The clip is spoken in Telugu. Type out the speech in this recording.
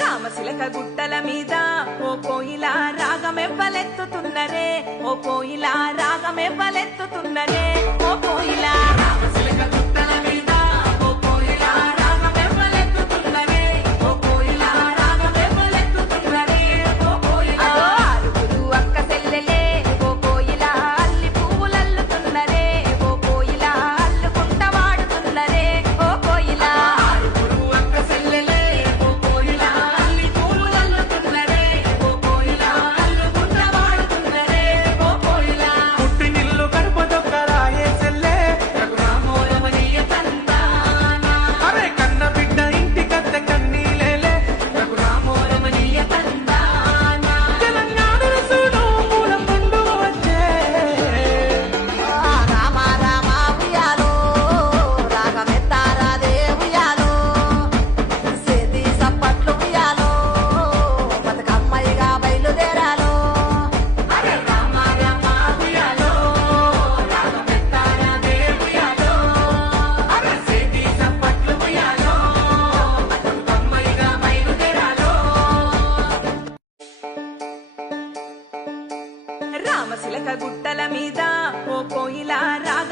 రామశిలక గుట్టల మీద ఓ కోయిలా రాగమెవ్వలెత్తుతున్నరే, ఓ కోయిలా రాగమెవ్వలెత్తుతున్నరే, ఓ కోయిలా రామశిలక గుట్టల మీద ఓ కోయిలా రాగమెవ్వలెత్తుతున్నరే, ఓ కోయిలా రాగమెవ్వలెత్తుతున్నరే, ఓ కోయిలా ఆరుగురు అక్క చెల్లెలే ఓ కోయిలా అల్లి పువ్వులల్లుతున్నరే, ఓ కోయిలా అల్లుకుంట వాడుతున్నరే, ఓ కోయిలా ఆరుగురు అక్క చెల్లెలే ఓ కోయిలా అల్లి పువ్వులల్లుతున్నరే, ఓ కోయిలా అల్లుకుంట వాడుతున్నరే, ఓ కోయిలా పుట్టినిల్లు గడపదొక్కరాయే సెల్లే రఘురామోరమణీయ తందానా, అరే కన్న బిడ్డ ఇంటి కత్తె కన్నీలేలే రఘురామోరమణీయ తందానా, తెలంగాణను చూడు మూలం నుండు వచ్చే రామ రామ ఉయ్యాలో రాగమెత్తారాదే ఉయ్యాలో సేది సప్పట్లు ఉయ్యాలో బతుకమ్మయ్యగా బయలుదేరాలో అరే రామ రామ ఉయ్యాలో రాగమెత్తారా దేవుయాలో, అరే సేటి సప్పట్లు ఉయ్యాలో బతుకమ్మయ్యగా బయలుదేరాలో. రామశిలక గుట్టల మీద ఓ కోయిలా రాగ